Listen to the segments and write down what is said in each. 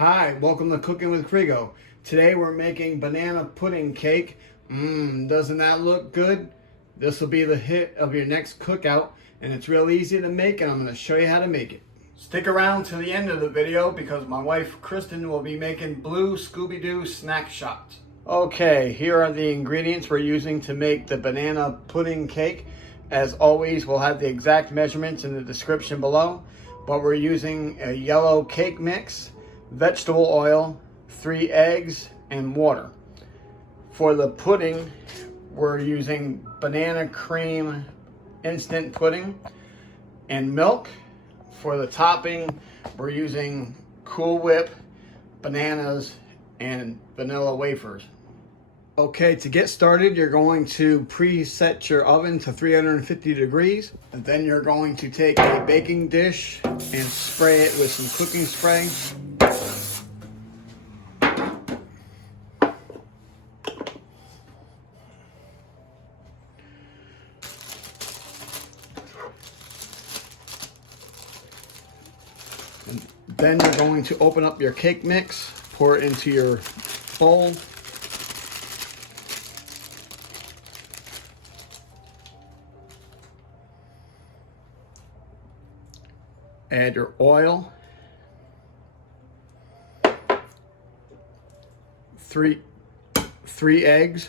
Hi, welcome to Cooking with Krigo. Today we're making banana pudding cake. Doesn't that look good? This will be the hit of your next cookout, and it's real easy to make, and I'm going to show you how to make it. Stick around to the end of the video because my wife Kristen will be making Blue Scooby Doo snack shots. Okay, here are the ingredients we're using to make the banana pudding cake. As always, we'll have the exact measurements in the description below, but we're using a yellow cake mix, vegetable oil, 3 eggs, and water. For the pudding, we're using banana cream instant pudding and milk. For the topping, we're using Cool Whip, bananas, and vanilla wafers. Okay, to get started, you're going to preset your oven to 350 degrees. And then you're going to take a baking dish and spray it with some cooking spray. And then you're going to open up your cake mix, pour it into your bowl. Add your oil, three eggs,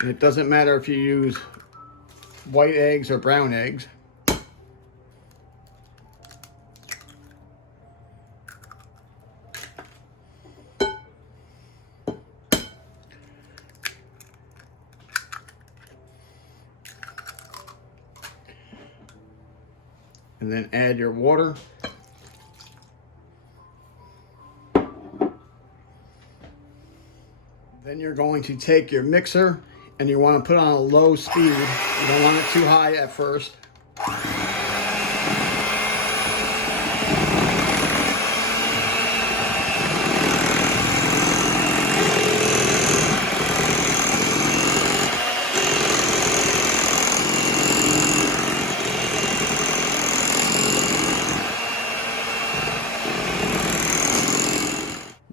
and it doesn't matter if you use white eggs or brown eggs. And then add your water. Then you're going to take your mixer and you want to put it on a low speed. You don't want it too high at first.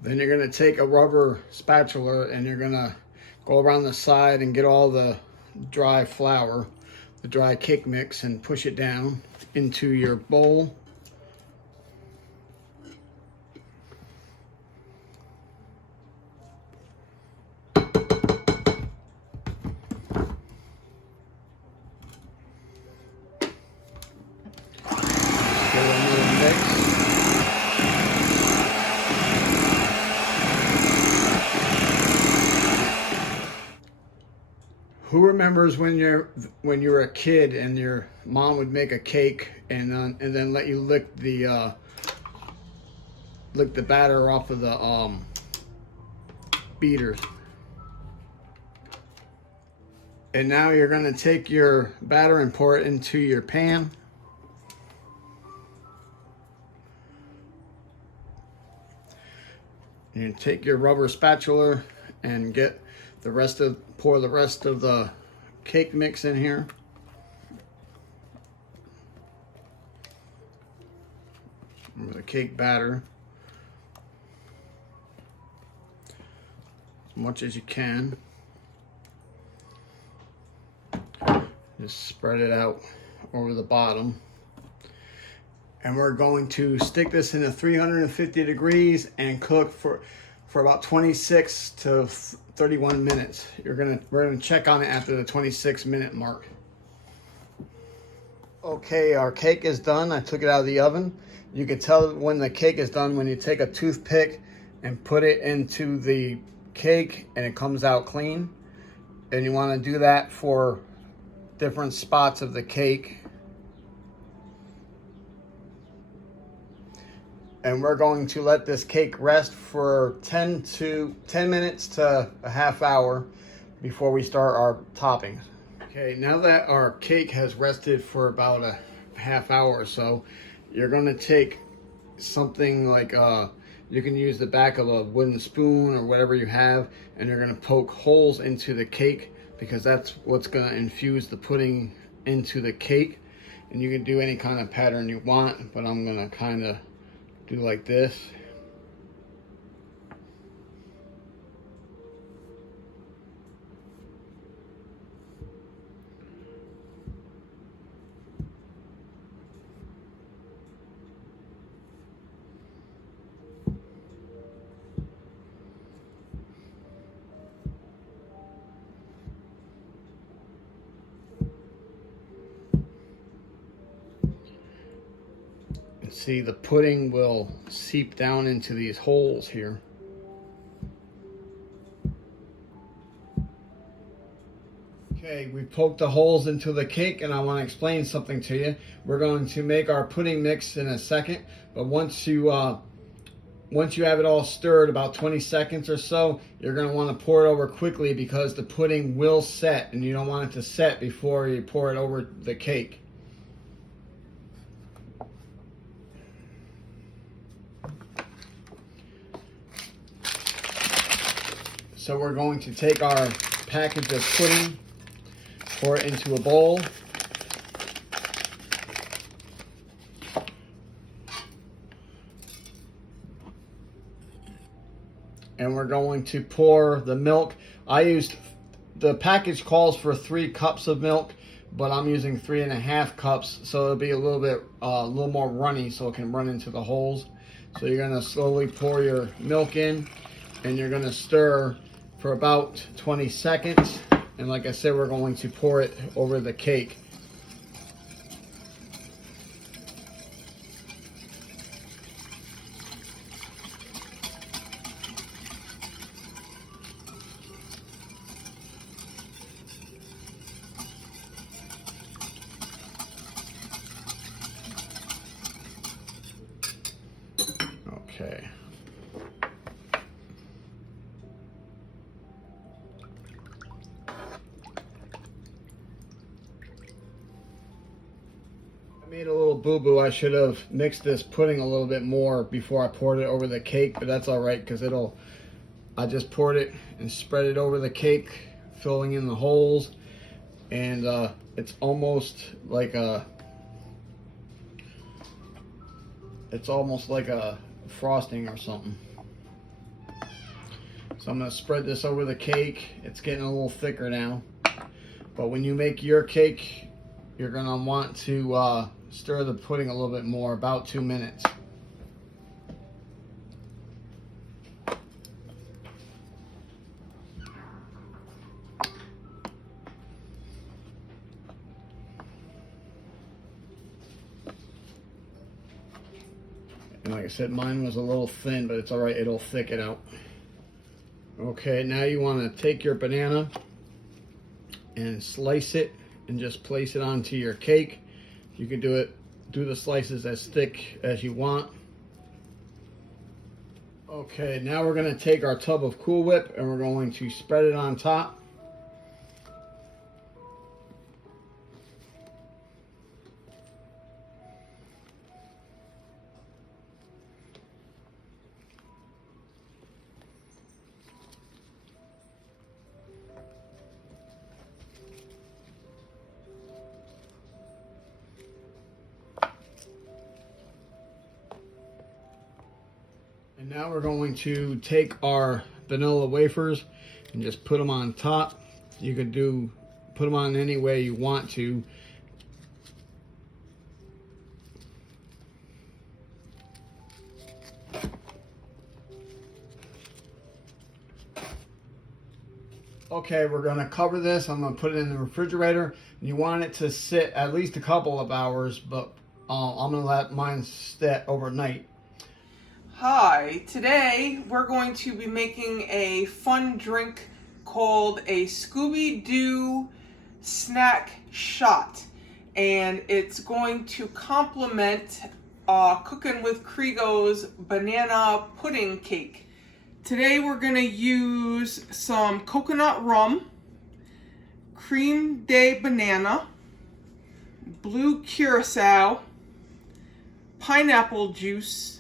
Then you're going to take a rubber spatula and you're going to go around the side and get all the dry flour, the dry cake mix, and push it down into your bowl. Give it another mix. Who remembers when you were a kid and your mom would make a cake and then let you lick the batter off of the beaters? And now you're going to take your batter and pour it into your pan. You take your rubber spatula and get pour the rest of the cake mix in here. The cake batter. As much as you can. Just spread it out over the bottom. And we're going to stick this in 350 degrees and cook for about 26 to 31 minutes. We're gonna check on it after the 26-minute mark. Okay, our cake is done. I took it out of the oven. You can tell when the cake is done when you take a toothpick and put it into the cake and it comes out clean. And you want to do that for different spots of the cake. And we're going to let this cake rest for 10 minutes to a half hour before we start our toppings. Okay, now that our cake has rested for about a half hour or so, you're going to take something like you can use the back of a wooden spoon or whatever you have, and you're going to poke holes into the cake because that's what's going to infuse the pudding into the cake. And you can do any kind of pattern you want, but I'm going to kind of do like this. see the pudding will seep down into these holes here. Okay, we poked the holes into the cake, and I want to explain something to you. We're going to make our pudding mix in a second, but once you have it all stirred, about 20 seconds or so, you're going to want to pour it over quickly because the pudding will set, and you don't want it to set before you pour it over the cake. So we're going to take our package of pudding, pour it into a bowl. And we're going to pour the milk. The package calls for 3 cups of milk, but I'm using 3.5 cups, so it'll be a little more runny, so it can run into the holes. So you're gonna slowly pour your milk in, and you're gonna stir for about 20 seconds. And like I said, we're going to pour it over the cake. Okay. I made a little boo-boo. I should have mixed this pudding a little bit more before I poured it over the cake, but that's all right because I just poured it and spread it over the cake, filling in the holes, and it's almost like a frosting or something. So I'm going to spread this over the cake. It's getting a little thicker now, but when you make your cake, you're going to want to stir the pudding a little bit more, about 2 minutes. And like I said, mine was a little thin, but it's all right, it'll thicken out. Okay, now you want to take your banana and slice it and just place it onto your cake. You can do the slices as thick as you want. Okay, now we're going to take our tub of Cool Whip and we're going to spread it on top. And now we're going to take our vanilla wafers and just put them on top. You could put them on any way you want to. Okay, we're going to cover this. I'm going to put it in the refrigerator. You want it to sit at least a couple of hours, but I'm going to let mine sit overnight. Hi, today we're going to be making a fun drink called a Scooby Doo snack shot, and it's going to complement Cooking with Krigo's banana pudding cake. Today we're going to use some coconut rum, cream de banana, blue curacao, pineapple juice,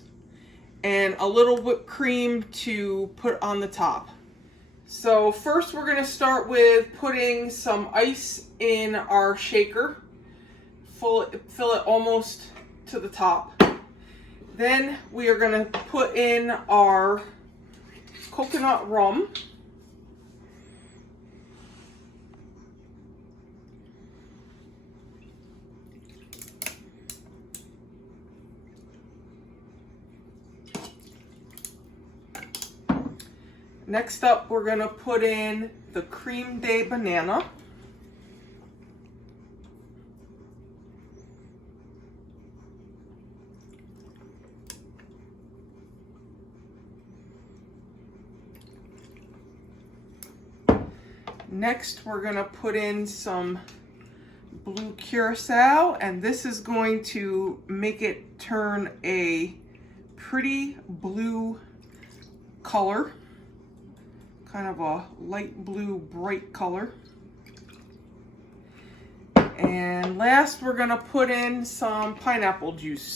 and a little whipped cream to put on the top. So first we're going to start with putting some ice in our shaker. Fill it almost to the top. Then we are going to put in our coconut rum. Next up, we're going to put in the cream de banana. Next, we're gonna put in some blue curacao, and this is going to make it turn a pretty blue color, kind of a light blue, bright color. And last, we're gonna put in some pineapple juice.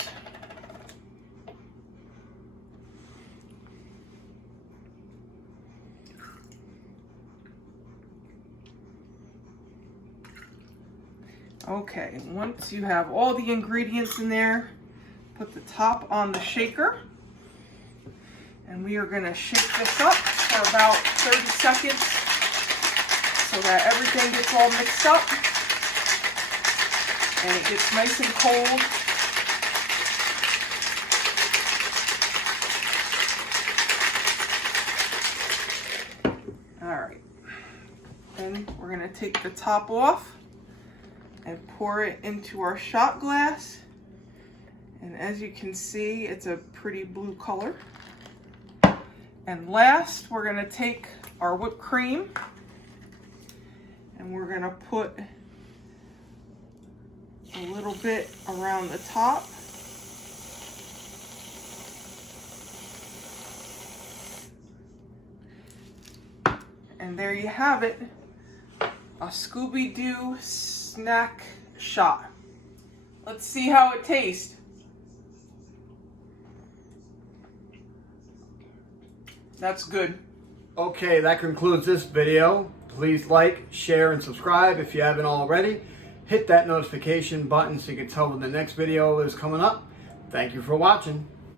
Okay, once you have all the ingredients in there, put the top on the shaker. And we are gonna shake this up for about 30 seconds so that everything gets all mixed up and it gets nice and cold. All right, then we're gonna take the top off and pour it into our shot glass. And as you can see, it's a pretty blue color. And last, we're gonna take our whipped cream and we're gonna put a little bit around the top. And there you have it, a Scooby Doo snack shot. Let's see how it tastes. That's good. Okay, that concludes this video. Please like, share, and subscribe if you haven't already. Hit that notification button so you can tell when the next video is coming up. Thank you for watching.